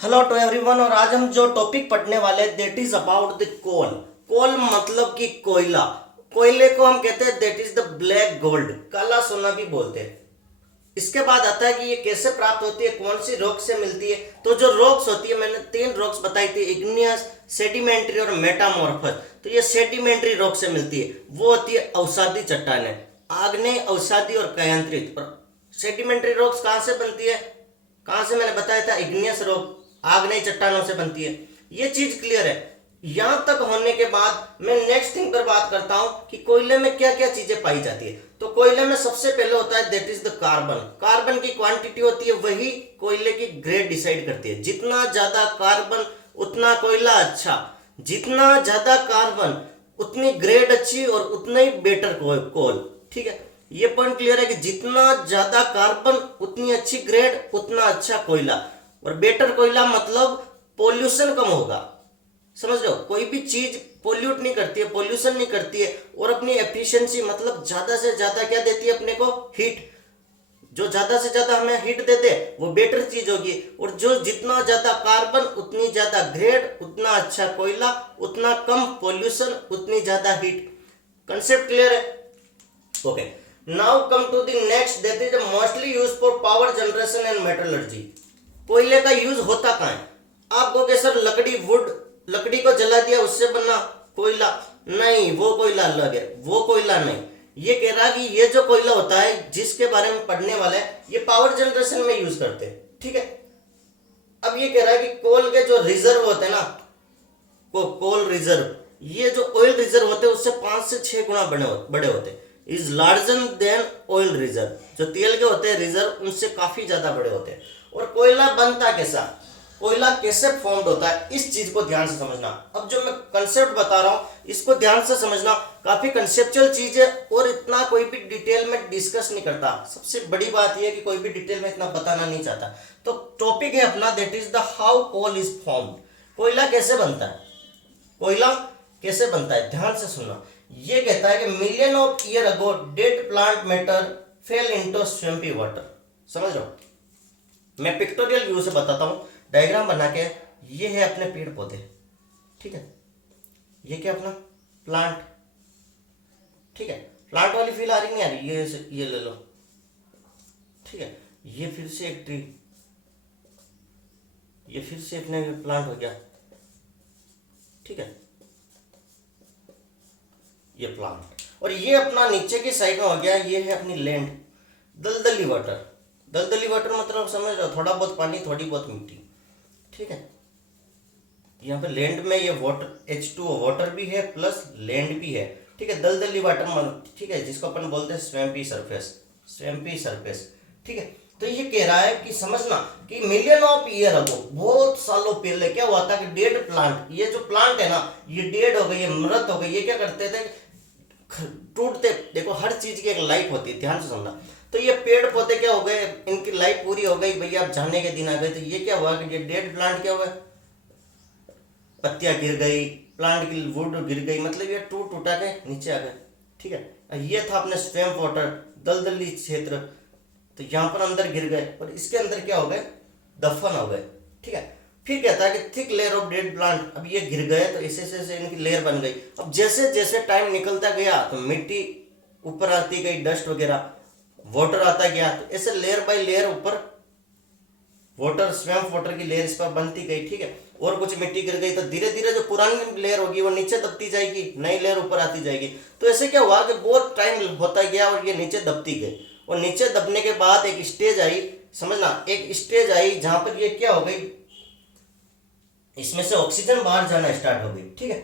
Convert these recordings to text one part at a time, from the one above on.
Hello to everyone. और आज हम जो टॉपिक पढ़ने वाले हैं that is about the coal. Coal मतलब कि कोयला। कोयले को हम कहते हैं that is the black gold, काला सोना भी बोलते हैं। इसके बाद आता है कि ये कैसे प्राप्त होती है, कौन सी रॉक से मिलती है। तो जो रॉक्स होती है, मैंने 3 रॉक्स बताई थी, इग्नियस, सेडिमेंट्री और मेटामॉर्फस। तो ये सेडिमेंट्री रॉक से मिलती है, वो होती है अवसादी चट्टानें, आग्नेय, अवसादी और कायांतरित। और सेडिमेंट्री रॉक्स कहाँ से बनती है, कहाँ से मैंने बताया था, इग्नियस रॉक, आग्नेय चट्टानों से बनती है। ये चीज क्लियर है। यहां तक होने के बाद मैं नेक्स्ट थिंग पर बात करता हूं कि कोयले में क्या क्या चीजें पाई जाती है। तो कोयले में सबसे पहले होता है that is the carbon. Carbon की क्वांटिटी होती है, वही कोयले की ग्रेड डिसाइड करती है। जितना ज्यादा कार्बन उतना कोयला अच्छा, जितना ज्यादा कार्बन उतनी ग्रेड अच्छी और उतना ही बेटर कोल। ठीक है, ये पॉइंट क्लियर है कि जितना ज्यादा कार्बन उतनी अच्छी ग्रेड, उतना अच्छा कोयला। और बेटर कोयला मतलब पोल्यूशन कम होगा। समझ लो, कोई भी चीज पोल्यूट नहीं करती है, पोल्यूशन नहीं करती है, और अपनी एफिशिएंसी मतलब ज्यादा से ज्यादा क्या देती है अपने को, हीट। जो ज्यादा से ज्यादा हमें हीट दे दे वो बेटर चीज होगी। और जो जितना ज्यादा कार्बन उतनी ज्यादा ग्रेड, उतना अच्छा कोयला, उतना कम पोल्यूशन, उतनी ज्यादा हीट। कंसेप्ट क्लियर है? Okay, now come to the next that is mostly used for power generation and metallurgy. कोयले का यूज होता कहाँ है? आप कहोगे सर लकड़ी, वुड, लकड़ी को जला दिया उससे बना कोयला। नहीं, वो कोयला अलग है, वो कोयला नहीं। ये कह रहा कि ये जो कोयला होता है जिसके बारे में पढ़ने वाले हैं, ये पावर जनरेशन में यूज करते हैं। ठीक है, अब ये कह रहा है कि कोल के जो रिजर्व होते हैं ना, कोल रिजर्व, ये जो ऑयल रिजर्व होते हैं उससे 5 से 6 गुना बड़े होते हैं। Is larger than oil reserve. जो तेल के होते हैं रिजर्व, उनसे काफी ज्यादा बड़े होते हैं। और कोयला बनता कैसा, कोयला कैसे फॉर्म्ड होता है, इस चीज को ध्यान से समझना। अब जो मैं कंसेप्ट बता रहा हूं इसको ध्यान से समझना। काफी कंसेप्चुअल चीज है और इतना कोई भी डिटेल में डिस्कस नहीं करता। सबसे बड़ी बात यह है कि कोई भी डिटेल में इतना बताना नहीं चाहता। तो टॉपिक है अपना that is the how coal is formed. कोयला कैसे बनता है, कोयला कैसे बनता है, ध्यान से सुनना। ये कहता है कि million of year ago dead plant matter fail into swampy water. समझ रहे हो? मैं पिक्टोरियल व्यू से बताता हूं, डायग्राम बना के। ये है अपने पेड़ पौधे, ठीक है, ये क्या अपना प्लांट। ठीक है, प्लांट वाली फील आ रही नहीं आ रही? ये ले लो। ठीक है, ये फिर से एक ट्री, ये फिर से अपने प्लांट हो गया। ठीक है, ये प्लांट। और ये अपना नीचे की साइड में हो गया, ये है अपनी लैंड, दलदली वाटर। दलदली वाटर मतलब समझ रहे हो, थोड़ा बहुत पानी, थोड़ी बहुत मिट्टी। ठीक है, यहाँ पे लैंड में ये वाटर H2O वाटर भी है प्लस लैंड भी है। ठीक है, दलदली वाटर, ठीक है, जिसको अपन बोलते हैं स्वैम्पी सरफेस, स्वैम्पी सरफेस। ठीक है, तो ये कह रहा है कि समझना कि मिलियन ऑफ ईयर अगो, बहुत सालों पहले क्या हुआ था कि डेड प्लांट, ये जो प्लांट है ना, ये डेड हो गई, ये मृत हो गई। ये क्या करते थे, टूटते। देखो, हर चीज की एक लाइफ होती है, ध्यान से समझना। तो ये पेड़ पौधे क्या हो गए, इनकी लाइफ पूरी हो गई, भैया अब जाने के दिन आ गए। तो ये क्या हुआ कि ये डेड प्लांट क्या हुआ, पत्तियां गिर गई, प्लांट की वुड गिर गई, मतलब ये टूट टूटा के नीचे आ गए। ठीक है, ये था अपने स्वैम्प वाटर, दलदली क्षेत्र। तो यहाँ पर अंदर गिर गए और इसके अंदर क्या हो गए, दफन हो गए। ठीक है, फिर कहता है कि thick layer of dead plant. अब ये गिर गए तो ऐसे ऐसे इनकी लेयर बन गई। अब जैसे जैसे टाइम निकलता गया तो मिट्टी ऊपर आती गई, डस्ट वगैरह, वाटर आता गया। तो ऐसे लेयर बाय लेयर ऊपर वाटर, स्वैम्प वाटर की लेयर इस पर बनती गई। ठीक है, और कुछ मिट्टी गिर गई तो धीरे धीरे जो पुरानी लेयर होगी वो नीचे दबती जाएगी, नई लेयर ऊपर आती जाएगी। तो ऐसे क्या हुआ कि बहुत टाइम होता गया और ये नीचे दबती गई। और नीचे दबने के बाद एक स्टेज आई, समझना, एक स्टेज आई जहां पर ये क्या हो गई, इसमें से ऑक्सीजन बाहर जाना स्टार्ट हो गई। ठीक है,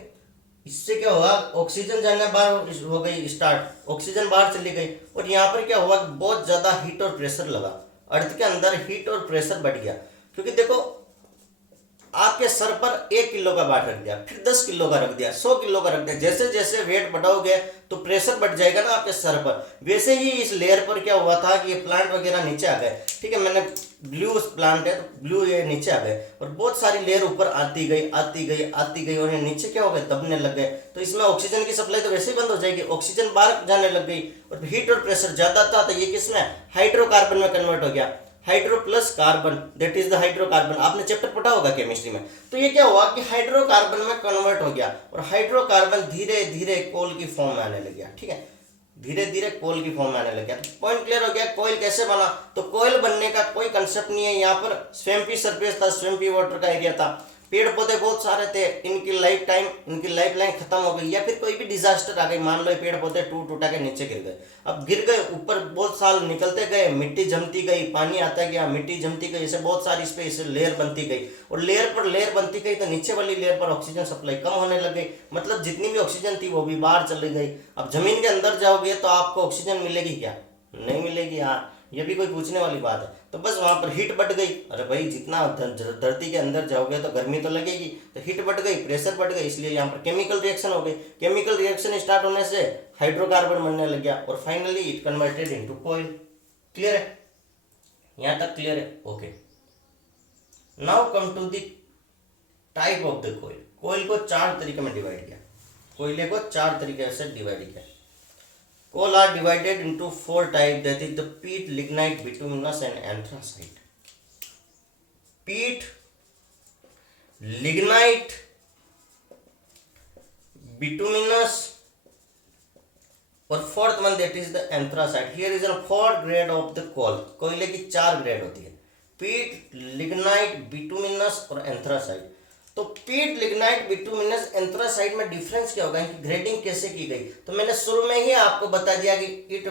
इससे क्या हुआ, ऑक्सीजन जाना बाहर हो गई स्टार्ट, ऑक्सीजन बाहर चली गई। और यहाँ पर क्या हुआ, बहुत ज्यादा हीट और प्रेशर लगा, अर्थ के अंदर हीट और प्रेशर बढ़ गया। क्योंकि देखो, आपके सर पर 1 किलो का भार रख दिया, फिर 10 किलो का रख दिया, 100 किलो का रख दिया। जैसे जैसे वेट बढ़ाओगे तो प्रेशर बढ़ जाएगा ना आपके सर पर। वैसे ही इस लेयर पर क्या हुआ था कि ये प्लांट वगैरह नीचे आ गए। ठीक है, मैंने ब्लू प्लांट है तो ब्लू ये नीचे आ गए और बहुत सारी लेयर ऊपर आती गई, आती गई, आती गई, और ये नीचे क्या हो गए, दबने लग गए। तो इसमें ऑक्सीजन की सप्लाई तो वैसे ही बंद हो जाएगी, ऑक्सीजन बाहर जाने लग गई। और हीट और प्रेशर ज्यादा था तो ये किसमें, हाइड्रोकार्बन में कन्वर्ट हो गया। Hydro plus carbon, that is the hydrocarbon. आपने चैप्टर पढ़ा होगा केमिस्ट्री में। तो ये क्या हुआ कि हाइड्रोकार्बन में कन्वर्ट हो गया और हाइड्रोकार्बन धीरे धीरे कोल की फॉर्म में आने लग गया। ठीक है, धीरे धीरे कोयल की फॉर्म में आने लग गया। पॉइंट क्लियर हो गया। कोयल कैसे बना? तो कोयल बनने का कोई कंसेप्ट नहीं है। यहाँ पर स्वैम्पी सरफेस था, स्वैम्पी वाटर का एरिया था, पेड़ पौधे बहुत सारे थे, इनकी लाइफ टाइम, इनकी लाइफ लाइन खत्म हो गई, या फिर कोई भी डिजास्टर आ गई, मान लो पेड़ पौधे टूट टूटा के नीचे गिर गए। अब गिर गए, ऊपर बहुत साल निकलते गए, मिट्टी जमती गई, पानी आता गया, मिट्टी जमती गई, ऐसे बहुत सारी स्पेस लेयर बनती गई, और लेयर पर लेयर बनती गई, तो नीचे वाली लेयर पर ऑक्सीजन सप्लाई कम होने लग गई, मतलब जितनी भी ऑक्सीजन थी वो भी बाहर चली गई। अब जमीन के अंदर जाओगे तो आपको ऑक्सीजन मिलेगी क्या? नहीं मिलेगी। हाँ, ये भी कोई पूछने वाली बात है। तो बस वहां पर हीट बढ़ गई। अरे भाई, जितना धरती के अंदर जाओगे तो गर्मी तो लगेगी, तो हीट बढ़ गई, प्रेशर बढ़ गई, इसलिए यहाँ पर केमिकल रिएक्शन हो गई। केमिकल रिएक्शन स्टार्ट होने से हाइड्रोकार्बन बनने लग गया और finally it converted into coal. Clear है? यहाँ तक क्लियर है? Okay. Now come to the type of the coal. Coal को 4 तरीके में डिवाइड किया। कोयले को 4 तरीके से डिवाइड किया। Coal are divided into 4 types, that is the peat, lignite, bituminous and anthracite. Peat, lignite, bituminous, और fourth one that is the anthracite. Here is a 4 grade of the coal. कोयले की 4 grade होती है, पीट, lignite, bituminous और anthracite. तो पीट, lignite, bituminous, anthracite में डिफरेंस क्या होगा, इनकी ग्रेडिंग कैसे की गई? तो मैंने शुरू में ही आपको बता दिया कि it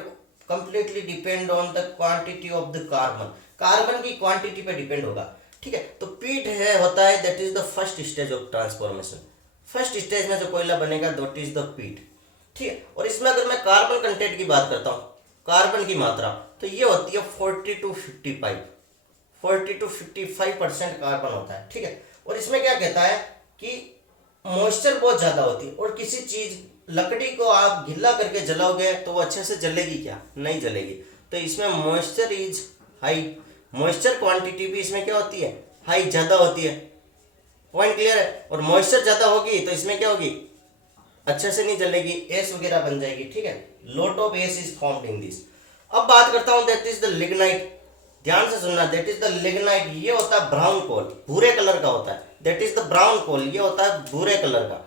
completely depend on the quantity of the carbon. Carbon की क्वांटिटी पे डिपेंड होगा। ठीक है, तो पीट है होता है that is the first stage of transformation. First stage में जो कोयला बनेगा दैट इज द पीट। ठीक है, और इसमें अगर मैं कार्बन कंटेंट की बात करता हूँ, कार्बन की मात्रा, तो ये होती है 40 to 55% कार्बन होता है। ठीक है, और इसमें क्या कहता है कि मॉइस्चर बहुत ज्यादा होती है, और किसी चीज, लकड़ी को आप गीला करके जलाओगे तो वो अच्छे से जलेगी क्या? नहीं जलेगी। तो इसमें moisture is high, moisture quantity भी इसमें क्या होती है? हाई, ज्यादा होती है। पॉइंट क्लियर है? और मॉइस्चर ज्यादा होगी तो इसमें क्या होगी? अच्छे से नहीं जलेगी, एस वगैरह बन जाएगी। ठीक है, lot of S is formed in this. अब बात करता हूं दैट इज द लिग्नाइट। ध्यान से सुनना, दैट इज द लिग्नाइट। ये होता है ब्राउन कोल, भूरे कलर का होता है। दैट इज द ब्राउन कोल, ये होता है भूरे कलर का,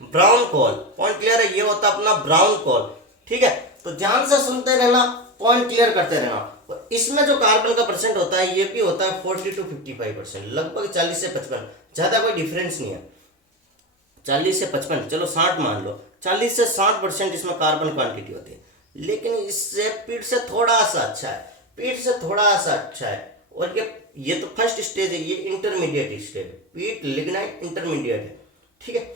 ब्राउन कोल। पॉइंट क्लियर है? ये होता है अपना ब्राउन कोल। ठीक है, तो ध्यान से सुनते रहना, पॉइंट क्लियर करते रहना। और इसमें जो कार्बन का परसेंट होता है ये भी होता है 40 to 55%, लगभग 40 से 55, ज्यादा कोई डिफरेंस नहीं है। 40 से 55, चलो 60 मान लो, 40 से 60% इसमें कार्बन क्वांटिटी होती है। लेकिन इससे पीट से थोड़ा सा अच्छा है, पीट से थोड़ा सा अच्छा है। और ये तो फर्स्ट स्टेज है, ये इंटरमीडिएट स्टेज है। पीट, लिग्नाइट इंटरमीडिएट है। ठीक है,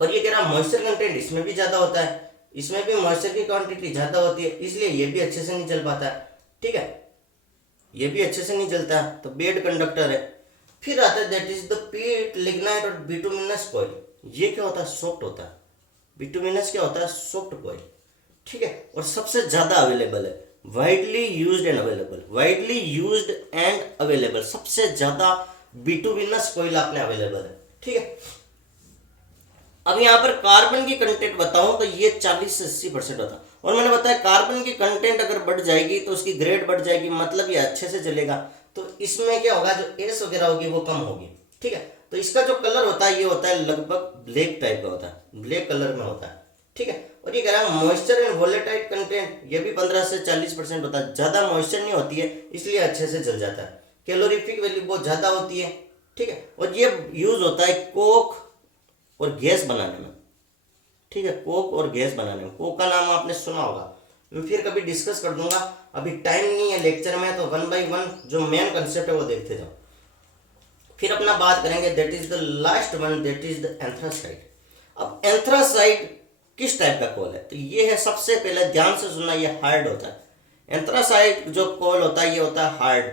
और ये कह रहा मॉइस्चर कंटेंट इसमें भी ज्यादा होता है, इसमें भी मॉइस्चर की क्वांटिटी ज्यादा होती है, इसलिए ये भी अच्छे से नहीं जल पाता है। ठीक है, ये भी अच्छे से नहीं जलता, तो बेड कंडक्टर है। फिर आता है दैट इज द पीट, लिग्नाइट और बिटुमिनस कोयल। ये क्या होता है? सॉफ्ट होता है। बिटुमिनस क्या होता है? सॉफ्ट कोयल। ठीक है, और सबसे ज्यादा अवेलेबल है, widely used and available, widely used and available, सबसे ज्यादा बिटुमिनस कोयल आपने अवेलेबल है। ठीक है, अब यहाँ पर कार्बन की कंटेंट बताऊं तो ये 40 से 80% होता है। और मैंने बताया कार्बन की कंटेंट अगर बढ़ जाएगी तो उसकी ग्रेड बढ़ जाएगी, मतलब ये अच्छे से जलेगा। तो इसमें क्या होगा, जो एस वगैरह होगी वो कम होगी। ठीक है, तो इसका जो कलर होता है ये होता है लगभग ब्लैक टाइप का होता है, ब्लैक कलर में होता है। ठीक है, और ये कह रहा है मॉइस्चर एंड वोलेटाइल कंटेंट, ये भी 15 से 40% होता है। ज्यादा मॉइस्चर नहीं होती है इसलिए अच्छे से जल जाता है। कैलोरीफिक वैल्यू बहुत ज्यादा होती है। ठीक है, और ये यूज होता है कोक और गैस बनाने में। ठीक है, कोक और गैस बनाने में। कोक का नाम आपने सुना होगा, मैं फिर कभी डिस्कस कर दूंगा, अभी टाइम नहीं है लेक्चर में, तो 1 by 1 जो मेन कंसेप्ट है वो देखते जाओ। फिर अपना बात करेंगे that is the last one, that is the anthracite. अब एंथ्रासाइट किस टाइप का कोल है? तो ये है, सबसे पहले ध्यान से सुनना, ये हार्ड होता है। एंथ्रासाइट जो कोल होता है ये होता है हार्ड।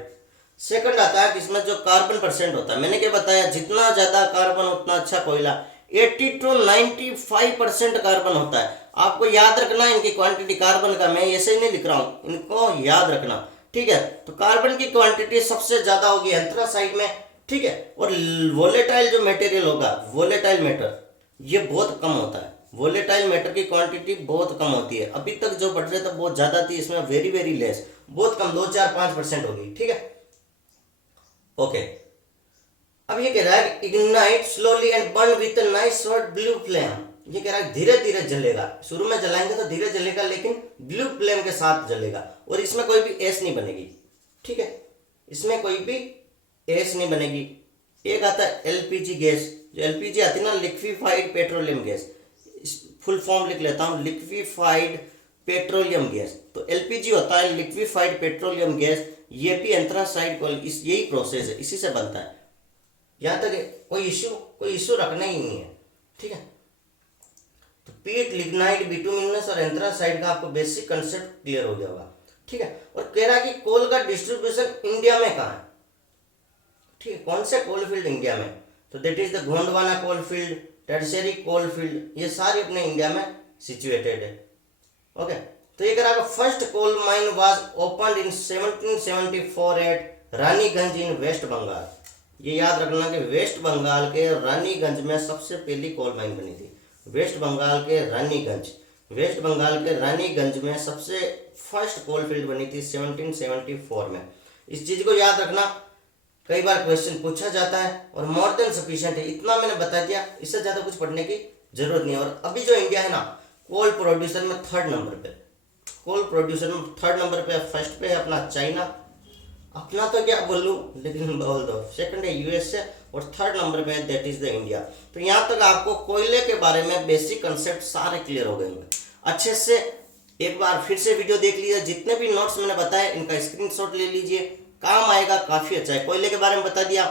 सेकंड आता है इसमें जो कार्बन परसेंट होता है, मैंने क्या बताया, जितना ज्यादा कार्बन उतना अच्छा कोयला। 80 to 95% कार्बन होता है। आपको याद रखना इनकी क्वांटिटी कार्बन का, मैं ऐसे ही नहीं लिख रहा हूं, इनको याद रखना। ठीक है, तो कार्बन की क्वांटिटी सबसे ज्यादा होगी एंथ्रासाइट में। ठीक है, और वोलेटाइल जो मटेरियल होगा, वोलेटाइल मैटर, ये बहुत कम होता है। वोलेटाइल मैटर की क्वांटिटी बहुत कम होती है। अभी तक जो बढ़ रहे थे बहुत ज्यादा थी, इसमें वेरी वेरी लेस। बहुत कम, 2, 4, 5% होगी, ठीक है। ओके, अब ये कह रहा है ignite slowly and burn with nice short blue flame. ये कह रहा है धीरे धीरे जलेगा, शुरू में जलाएंगे तो धीरे जलेगा, लेकिन ब्लू फ्लेम के साथ जलेगा, और इसमें कोई भी एस नहीं बनेगी, ठीक है, इसमें कोई भी एस नहीं बनेगी। एक आता है एलपीजी गैस, जो एलपीजी आती है ना, liquefied petroleum gas, full form लिख लेता हूँ, लिक्विफाइड पेट्रोलियम गैस। तो एलपीजी होता है लिक्विफाइड पेट्रोलियम गैस, ये भी एंथ्रासाइड को, इस यही प्रोसेस है, इसी से बनता है। यहाँ तक कोई इशू रखना ही नहीं है, ठीक है। तो पीट, लिग्नाइट, बिटुमिनस और एंथ्रासाइड का आपको बेसिक कंसेप्ट क्लियर हो गया होगा, ठीक है। और कह रहा है कि कोल का डिस्ट्रीब्यूशन इंडिया में कहाँ है, ठीक है, कौन से कोल फील्ड इंडिया में, तो that is the Gondwana coal field, tertiary coal field, ये सारी अपने इंडिया में सिचुएटेड है। ओके, तो ये कह रहा है first coal mine was opened in 1774 at Raniganj in West Bengal. ये याद रखना कि वेस्ट बंगाल के रानीगंज में सबसे पहली कोल माइन बनी थी। वेस्ट बंगाल के रानीगंज में सबसे फर्स्ट कोल फील्ड बनी थी 1774 में। इस चीज को याद रखना, कई बार क्वेश्चन पूछा जाता है, और मोर देन सफिशिएंट है, इतना मैंने बता दिया, इससे ज्यादा कुछ पढ़ने की जरूरत नहीं है। और अभी जो इंडिया है ना, कोल प्रोड्यूसर में 3rd नंबर पे, कोल प्रोड्यूसर में 3rd नंबर पे, फर्स्ट पे है अपना चाइना, अपना तो क्या बोलूं, लेकिन बोल दो, सेकंड है यूएसए, और 3rd नंबर पे दैट इज द इंडिया। तो यहाँ तक आपको कोयले के बारे में बेसिक कंसेप्ट सारे क्लियर हो गए होंगे। अच्छे से एक बार फिर से वीडियो देख लीजिए, जितने भी नोट्स मैंने बताए इनका स्क्रीनशॉट ले लीजिए, काम आएगा, काफी अच्छा है। कोयले के बारे में बता दिया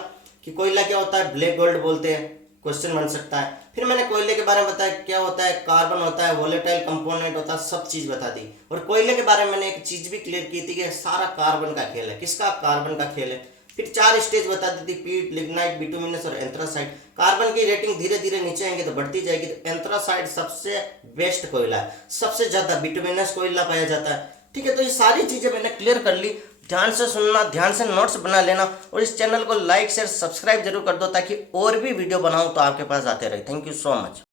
कि कोयला क्या होता है, ब्लैक गोल्ड बोलते हैं, क्वेश्चन बन सकता है। फिर मैंने कोयले के बारे में बताया क्या होता है, कार्बन होता है, वोलेटाइल कंपोनेंट होता है, सब चीज बता दी। और कोयले के बारे में मैंने एक चीज भी क्लियर की थी कि सारा कार्बन का खेल है। किसका? कार्बन का खेल है। फिर 4 स्टेज बता दी थी, पीट, लिग्नाइट, बिटुमिनस और एंथ्रासाइड। कार्बन की रेटिंग धीरे धीरे नीचे आएंगे तो बढ़ती जाएगी। तो एंथ्रासाइड सबसे बेस्ट कोयला है, सबसे ज्यादा बिटुमिनस कोयला पाया जाता है, ठीक है। तो ये सारी चीजें मैंने क्लियर कर ली। ध्यान से सुनना, ध्यान से नोट्स बना लेना, और इस चैनल को लाइक शेयर सब्सक्राइब जरूर कर दो, ताकि और भी वीडियो बनाऊं तो आपके पास आते रहे। Thank you so much.